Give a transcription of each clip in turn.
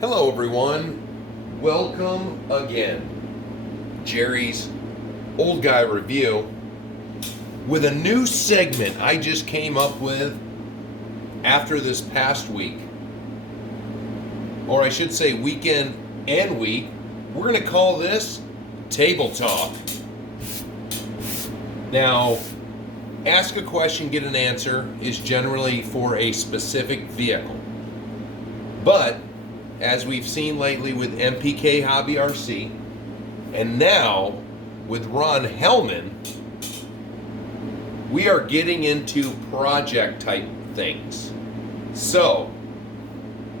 Hello everyone, welcome again. Jerry's Old Guy Review with a new segment I just came up with after this past week. Or I should say weekend and week. We're going to call this Table Talk. Now, ask a question, get an answer is generally for a specific vehicle. But as we've seen lately with MPK Hobby RC, and now with Ron Hellman, we are getting into project type things. So,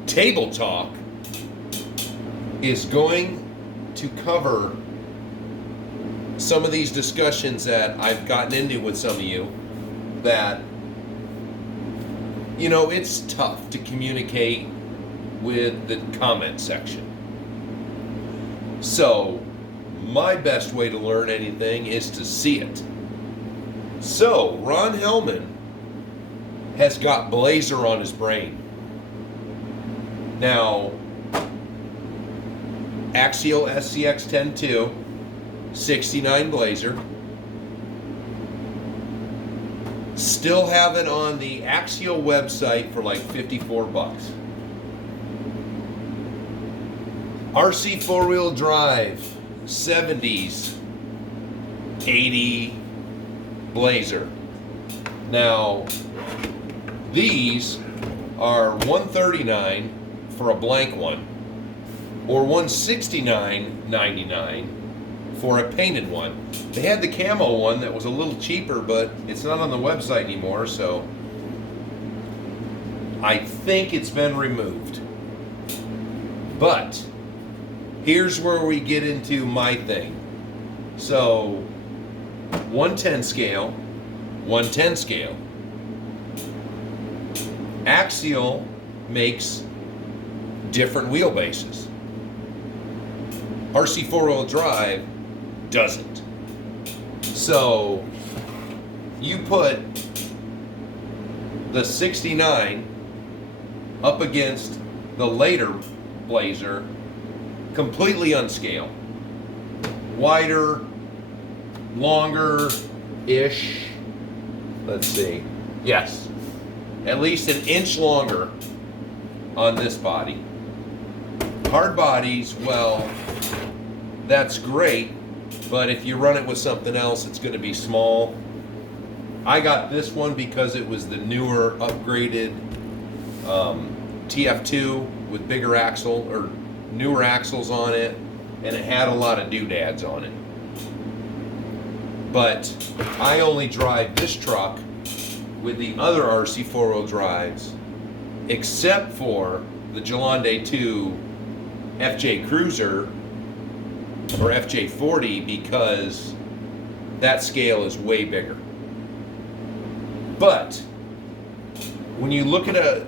Table Talk is going to cover some of these discussions that I've gotten into with some of you that, it's tough to communicate with the comment section. So, my best way to learn anything is to see it. So, Ron Hellman has got Blazer on his brain. Now, Axial SCX 10.2, 69 Blazer. Still have it on the Axial website for like $54. RC four-wheel drive, 70s, 80 Blazer. Now, these are $139 for a blank one, or $169.99 for a painted one. They had the camo one that was a little cheaper, but it's not on the website anymore, so I think it's been removed. But here's where we get into my thing. So, 110 scale, 110 scale. Axial makes different wheelbases. RC four-wheel drive doesn't. So, you put the 69 up against the later Blazer, completely unscaled. Wider, longer-ish. Let's see. Yes. At least an inch longer on this body. Hard bodies, well, that's great, but if you run it with something else, it's going to be small. I got this one because it was the newer, upgraded TF2 with bigger axle, or newer axles on it, and it had a lot of doodads on it. But I only drive this truck with the other RC four-wheel drives, except for the Jalande 2 FJ Cruiser or FJ40, because that scale is way bigger. But when you look at a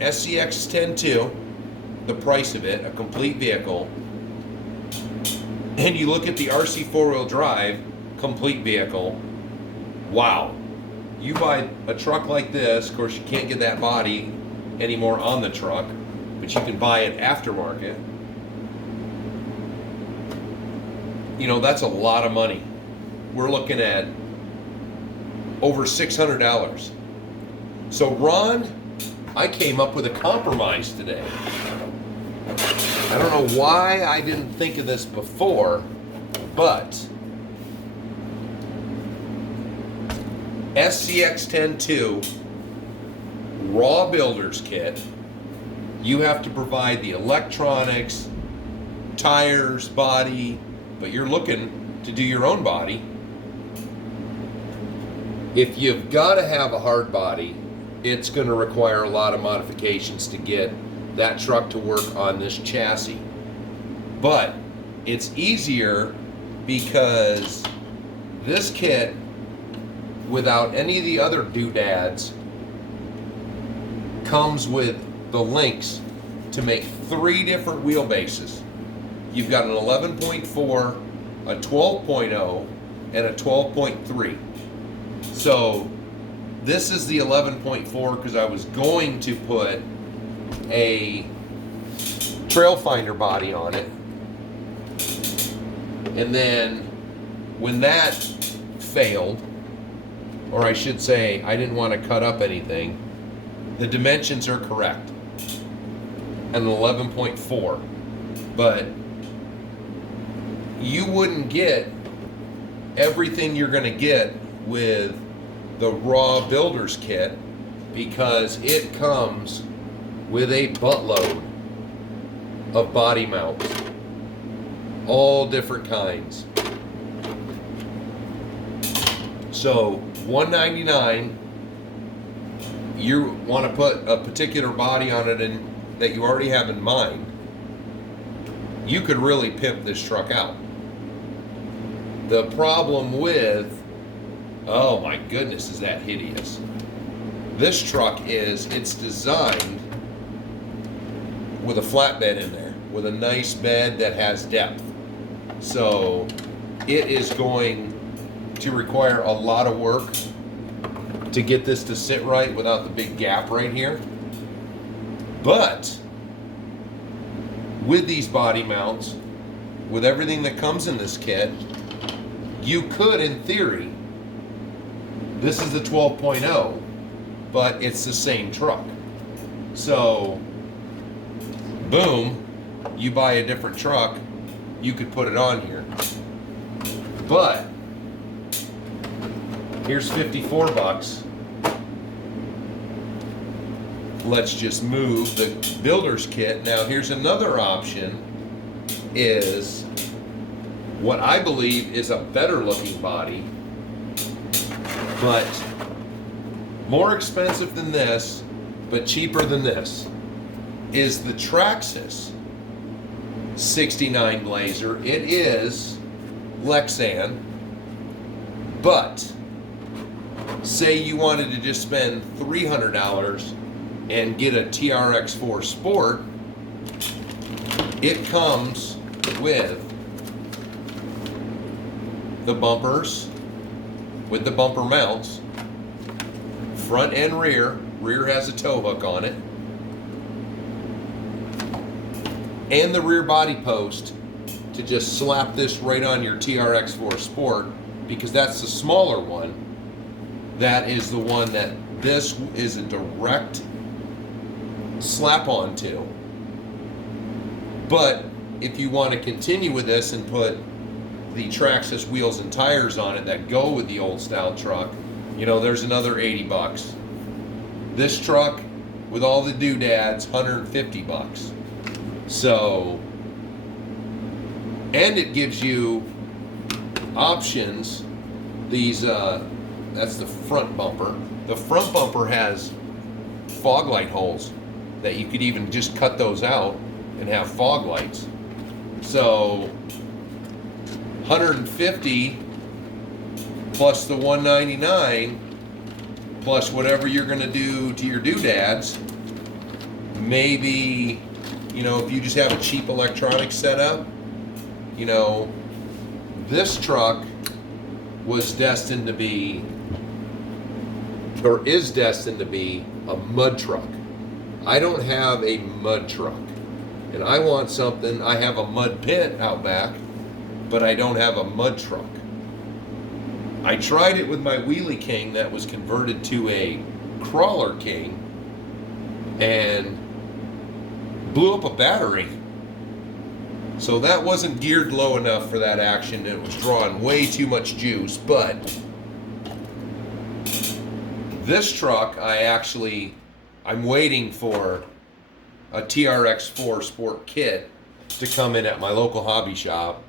SCX 10.2, the price of it, a complete vehicle, and you look at the RC four-wheel drive complete vehicle, wow. You buy a truck like this, of course you can't get that body anymore on the truck, but you can buy it aftermarket. That's a lot of money. We're looking at over $600. So Ron, I came up with a compromise today. I don't know why I didn't think of this before, but SCX 10.2 raw builder's kit, you have to provide the electronics, tires, body, but you're looking to do your own body. If you've got to have a hard body, it's going to require a lot of modifications to get that truck to work on this chassis. But it's easier because this kit, without any of the other doodads, comes with the links to make 3 different wheelbases. You've got an 11.4, a 12.0, and a 12.3. So this is the 11.4 because I was going to put a trail finder body on it. And then when that failed, or I should say I didn't want to cut up anything, the dimensions are correct, an 11.4, but you wouldn't get everything you're going to get with the raw builder's kit, because it comes with a buttload of body mounts, all different kinds. So $199, you want to put a particular body on it and that you already have in mind, you could really pimp this truck out. The problem with, oh my goodness, is that hideous. This truck it's designed with a flatbed in there, with a nice bed that has depth. So it is going to require a lot of work to get this to sit right without the big gap right here. But with these body mounts, with everything that comes in this kit, you could, in theory, this is the 12.0, but it's the same truck. So, boom, you buy a different truck, you could put it on here. But here's 54 bucks. Let's just move the builder's kit. Now here's another option, is what I believe is a better looking body, but more expensive than this, but cheaper than this, is the Traxxas 69 Blazer. It is Lexan, but say you wanted to just spend $300 and get a TRX4 Sport, it comes with the bumpers, with the bumper mounts, front and rear. Rear has a tow hook on it, and the rear body post to just slap this right on your TRX4 Sport, because that's the smaller one. That is the one that this is a direct slap on to. But if you want to continue with this and put the Traxxas wheels and tires on it that go with the old style truck, you know, there's another 80 bucks. This truck with all the doodads, 150 bucks. So, and it gives you options. These that's the front bumper. The front bumper has fog light holes that you could even just cut those out and have fog lights. So 150 plus the 199 plus whatever you're going to do to your doodads. Maybe, you know, if you just have a cheap electronics setup, you know, this truck was destined to be, or is destined to be, a mud truck. I don't have a mud truck, and I want something. I have a mud pit out back, but I don't have a mud truck. I tried it with my Wheelie King that was converted to a Crawler King and blew up a battery. So that wasn't geared low enough for that action. It was drawing way too much juice. But this truck, I'm waiting for a TRX4 Sport kit to come in at my local hobby shop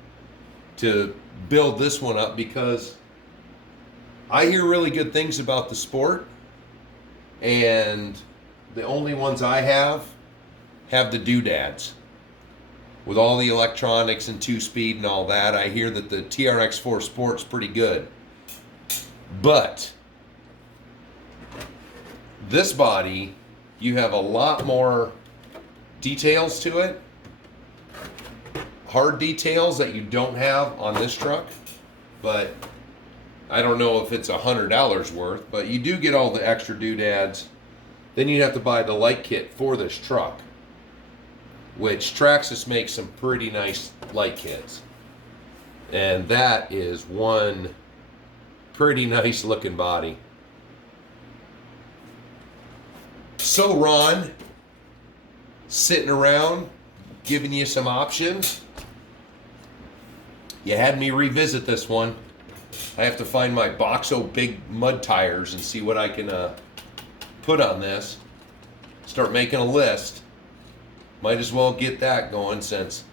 to build this one up, because I hear really good things about the Sport, and the only ones I have the doodads with all the electronics and 2-speed and all that. I hear that the TRX4 Sport's pretty good. But this body, you have a lot more details to it, hard details that you don't have on this truck. But I don't know if it's $100 worth, but you do get all the extra doodads. Then you have to buy the light kit for this truck. which Traxxas makes some pretty nice light kits. And that is one pretty nice looking body. So Ron, sitting around giving you some options. You had me revisit this one. I have to find my Boxo big mud tires and see what I can put on this. Start making a list. Might as well get that going since,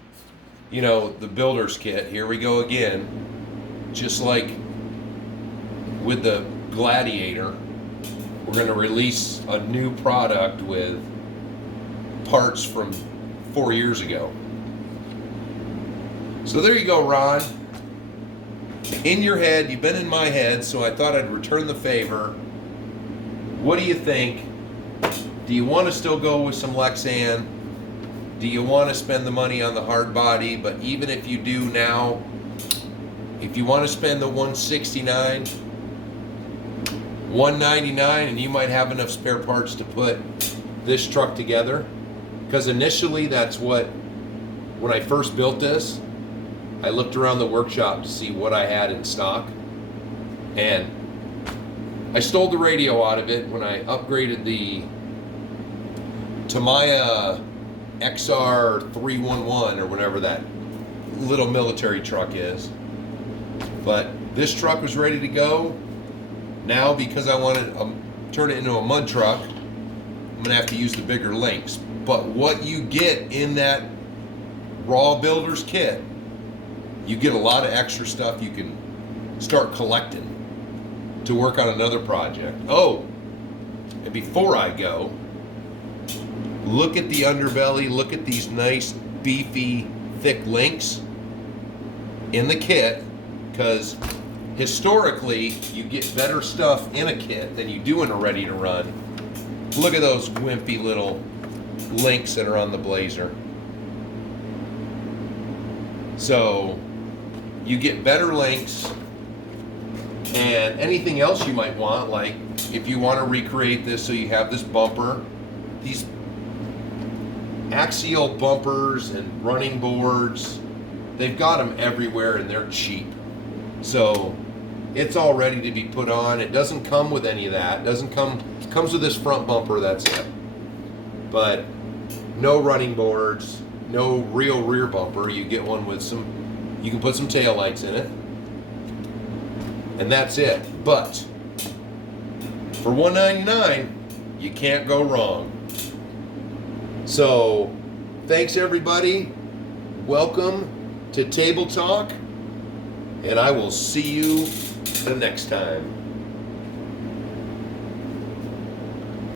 you know, the builder's kit. Here we go again. Just like with the Gladiator, we're going to release a new product with parts from 4 years ago. So there you go, Ron. In your head, you've been in my head, so I thought I'd return the favor. What do you think? Do you want to still go with some Lexan? Do you want to spend the money on the hard body? But even if you do now, if you want to spend the $169, $199, and you might have enough spare parts to put this truck together, because initially that's what, when I first built this, I looked around the workshop to see what I had in stock, and I stole the radio out of it when I upgraded the Tamiya XR311 or whatever that little military truck is. But this truck was ready to go. Now, because I want to turn it into a mud truck, I'm going to have to use the bigger links. But what you get in that raw builder's kit, you get a lot of extra stuff you can start collecting to work on another project. Oh, and before I go, look at the underbelly, look at these nice, beefy, thick links in the kit, because historically, you get better stuff in a kit than you do in a ready-to-run. Look at those wimpy little links that are on the Blazer. So, you get better links, and anything else you might want, like if you want to recreate this so you have this bumper, these axial bumpers and running boards, they've got them everywhere and they're cheap. So it's all ready to be put on. It doesn't come with any of that. It comes with this front bumper, that's it. But no running boards, no real rear bumper. You get one with some, you can put some tail lights in it, and that's it. But for $199, you can't go wrong. So thanks everybody. Welcome to Table Talk, and I will see you the next time.